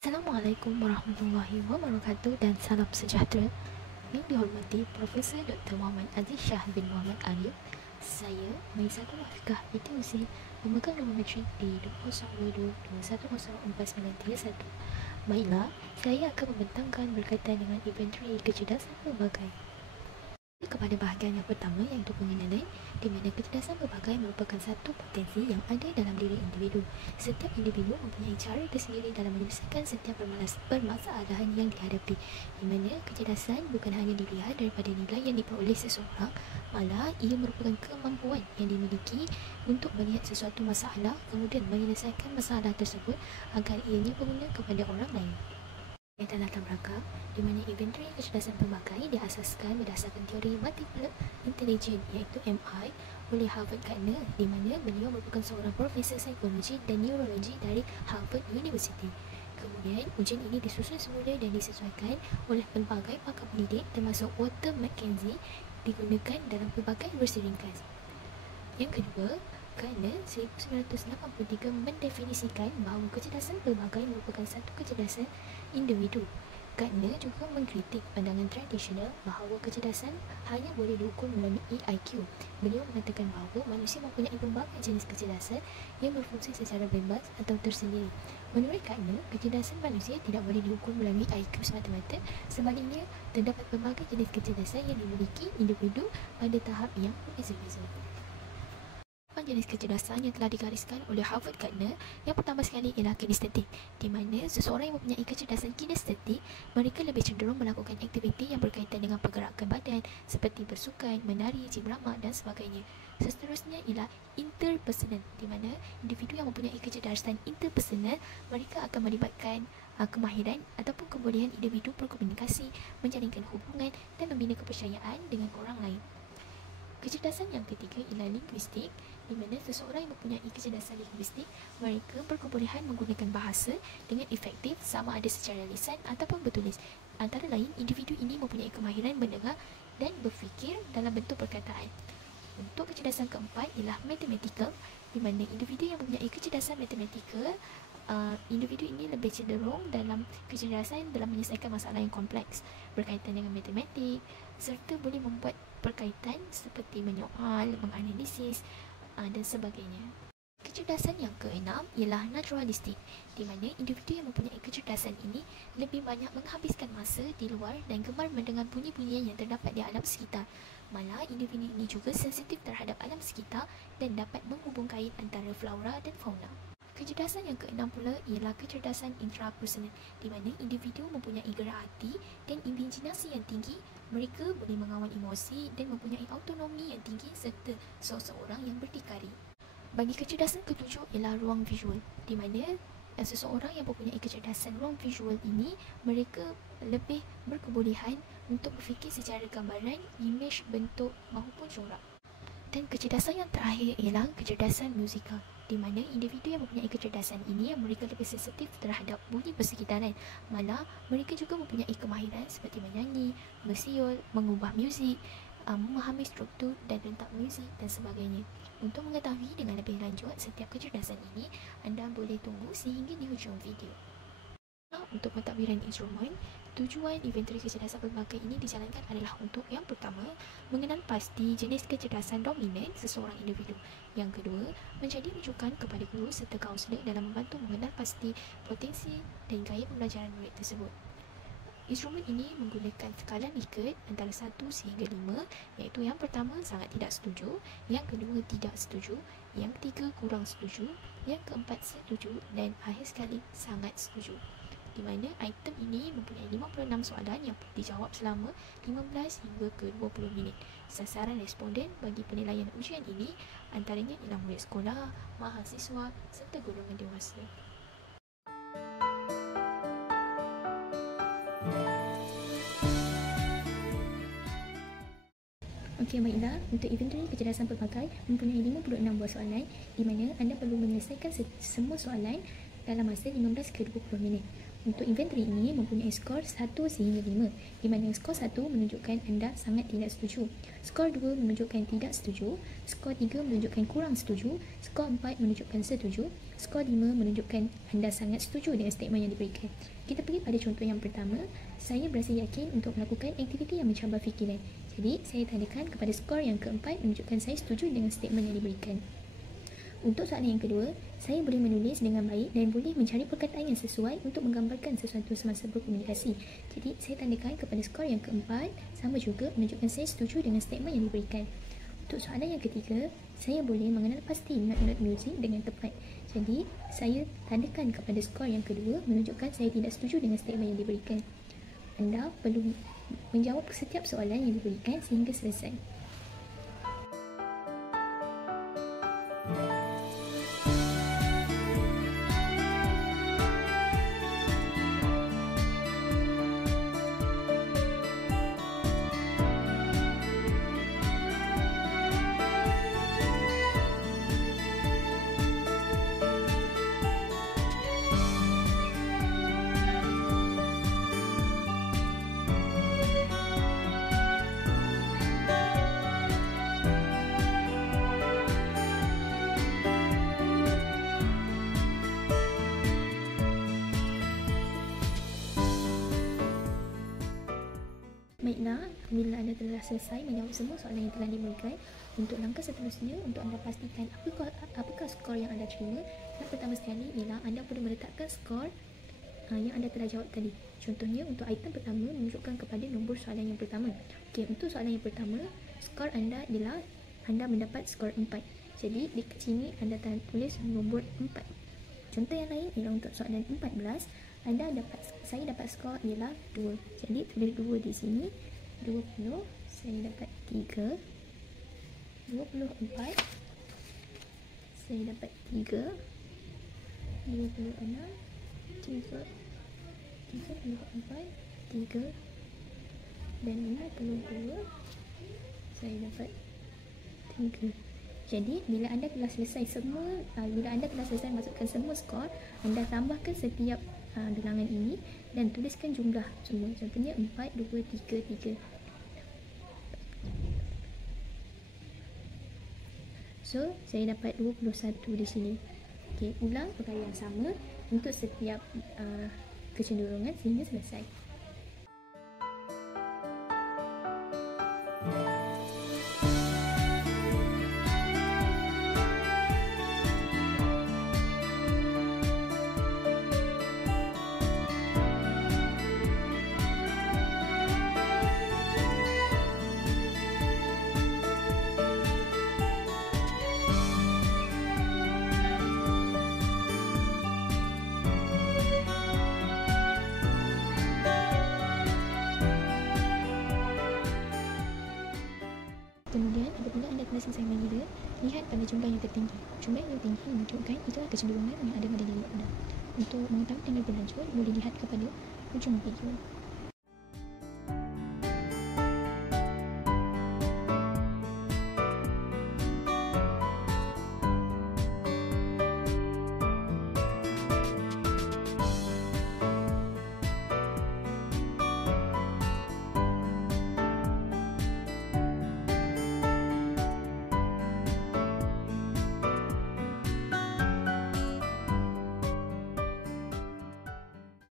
Assalamualaikum warahmatullahi wabarakatuh dan salam sejahtera. Yang dihormati Profesor Dr. Muhammad Aziz Shah bin Muhammad Arif. Saya Maisatul Wafiqah ITUC, memegang nombor matrik di 2022210491. Baiklah, saya akan membentangkan berkaitan dengan inventory kecerdasan pelbagai. Kepada bahagian yang pertama, iaitu pengenalan, di mana kecerdasan pelbagai merupakan satu potensi yang ada dalam diri individu. Setiap individu mempunyai cara tersendiri dalam menyelesaikan setiap permasalahan yang dihadapi, di mana kecerdasan bukan hanya dilihat daripada nilai yang diperoleh seseorang, malah ia merupakan kemampuan yang dimiliki untuk melihat sesuatu masalah kemudian menyelesaikan masalah tersebut agar ianya berguna kepada orang lain. Dalam latar belakang, di mana inventory kecerdasan pelbagai diasaskan berdasarkan teori multiple intelligence iaitu MI oleh Harvard Gardner, di mana beliau merupakan seorang profesor psikologi dan neurologi dari Harvard University. Kemudian, ujian ini disusun semula dan disesuaikan oleh pelbagai pakar pendidik termasuk Walter Mackenzie, digunakan dalam pelbagai versi ringkas. Yang kedua, kerana 1983 mendefinisikan bahawa kecerdasan pelbagai merupakan satu kecerdasan individu. Gardner juga mengkritik pandangan tradisional bahawa kecerdasan hanya boleh diukur melalui IQ. Beliau mengatakan bahawa manusia mempunyai pelbagai jenis kecerdasan yang berfungsi secara bebas atau tersendiri. Menurut Gardner, kecerdasan manusia tidak boleh diukur melalui IQ semata-mata. Sebaliknya, terdapat pelbagai jenis kecerdasan yang dimiliki individu pada tahap yang berbeza-beza. Jenis kecerdasan yang telah digariskan oleh Harvard Gardner, yang pertama sekali ialah kinestetik, di mana seseorang yang mempunyai kecerdasan kinestetik, mereka lebih cenderung melakukan aktiviti yang berkaitan dengan pergerakan badan seperti bersukan, menari, cibrama dan sebagainya. Seterusnya ialah interpersonal, di mana individu yang mempunyai kecerdasan interpersonal, mereka akan melibatkan kemahiran ataupun kebolehan individu berkomunikasi, menjalinkan hubungan dan membina kepercayaan dengan orang lain. Kecerdasan yang ketiga ialah linguistik, di mana seseorang yang mempunyai kecerdasan linguistik, mereka berkebolehan menggunakan bahasa dengan efektif sama ada secara lisan ataupun bertulis. Antara lain, individu ini mempunyai kemahiran mendengar dan berfikir dalam bentuk perkataan. Untuk kecerdasan keempat ialah mathematical, di mana individu yang mempunyai kecerdasan matematikal, individu ini lebih cenderung dalam kecerdasan dalam menyelesaikan masalah yang kompleks berkaitan dengan matematik, serta boleh membuat perkaitan seperti menyoal, menganalisis dan sebagainya. Kecerdasan yang keenam ialah naturalistik, di mana individu yang mempunyai kecerdasan ini lebih banyak menghabiskan masa di luar dan gemar mendengar bunyi-bunyian yang terdapat di alam sekitar. Malah individu ini juga sensitif terhadap alam sekitar dan dapat menghubungkan antara flora dan fauna. Kecerdasan yang keenam pula ialah kecerdasan intrapersonal, di mana individu mempunyai gerak hati dan imajinasi yang tinggi, mereka boleh mengawal emosi dan mempunyai autonomi yang tinggi serta seseorang yang berdikari. Bagi kecerdasan ketujuh ialah ruang visual, di mana seseorang yang mempunyai kecerdasan ruang visual ini, mereka lebih berkebolehan untuk berfikir secara gambaran, imej, bentuk maupun corak. Dan kecerdasan yang terakhir ialah kecerdasan musikal, di mana individu yang mempunyai kecerdasan ini, mereka lebih sensitif terhadap bunyi persekitaran. Malah, mereka juga mempunyai kemahiran seperti menyanyi, bersiul, mengubah muzik, memahami struktur dan rentak muzik dan sebagainya. Untuk mengetahui dengan lebih lanjut setiap kecerdasan ini, anda boleh tunggu sehingga di hujung video. Untuk pentadbiran instrumen, tujuan inventory kecerdasan pelbagai ini dijalankan adalah untuk yang pertama, mengenal pasti jenis kecerdasan dominan seseorang individu. Yang kedua, menjadi rujukan kepada guru serta kaunselor dalam membantu mengenal pasti potensi dan gaya pembelajaran murid tersebut. Instrumen ini menggunakan skala Likert antara 1 sehingga 5, iaitu yang pertama sangat tidak setuju, yang kedua tidak setuju, yang ketiga kurang setuju, yang keempat setuju dan akhir sekali sangat setuju. Di mana item ini mempunyai 56 soalan yang perlu dijawab selama 15 hingga ke 20 minit. Sasaran responden bagi penilaian ujian ini antaranya ialah murid sekolah, mahasiswa serta golongan dewasa. Okey, baiklah. Untuk inventory kecerdasan pelbagai mempunyai 56 buah soalan, di mana anda perlu menyelesaikan semua soalan dalam masa 15 ke 20 minit. Untuk inventory ini mempunyai skor 1 sehingga 5, di mana skor 1 menunjukkan anda sangat tidak setuju, skor 2 menunjukkan tidak setuju, skor 3 menunjukkan kurang setuju, skor 4 menunjukkan setuju, skor 5 menunjukkan anda sangat setuju dengan statement yang diberikan. Kita pergi pada contoh yang pertama. Saya berasa yakin untuk melakukan aktiviti yang mencabar fikiran. Jadi, saya tandakan kepada skor yang keempat menunjukkan saya setuju dengan statement yang diberikan. Untuk soalan yang kedua, saya boleh menulis dengan baik dan boleh mencari perkataan yang sesuai untuk menggambarkan sesuatu semasa berkomunikasi. Jadi, saya tandakan kepada skor yang keempat sama juga menunjukkan saya setuju dengan statement yang diberikan. Untuk soalan yang ketiga, saya boleh mengenal pasti not muzik dengan tepat. Jadi, saya tandakan kepada skor yang kedua menunjukkan saya tidak setuju dengan statement yang diberikan. Anda perlu menjawab setiap soalan yang diberikan sehingga selesai. Baiklah, bila anda telah selesai menjawab semua soalan yang telah diberikan, untuk langkah seterusnya, untuk anda pastikan apakah skor yang anda terima, yang pertama sekali ialah anda perlu meletakkan skor yang anda telah jawab tadi. Contohnya, untuk item pertama menunjukkan kepada nombor soalan yang pertama. Okey, untuk soalan yang pertama, skor anda ialah anda mendapat skor 4. Jadi, di sini anda tulis nombor 4. Contoh yang lain ialah untuk soalan 14, saya dapat skor ialah 2. Jadi tulis 2 di sini. 20, saya dapat 3. 24, saya dapat 3. 26, 3. 34, 3. Dan 52, saya dapat 3. Jadi, bila anda telah selesai masukkan semua skor, anda tambahkan setiap bilangan ini dan tuliskan jumlah semua. Contohnya 4, 2, 3, 3. So, saya dapat 21 di sini. Okey, ulang perkara yang sama untuk setiap kecenderungan sehingga selesai. Kemudian, apabila anda telah selesai mengira, lihat pada jumlah yang tertinggi. Jumlah yang tinggi menunjukkan itulah kecenderungan yang ada pada diri anda. Untuk mengetahui dan lebih lanjut, boleh lihat kepada hujung video.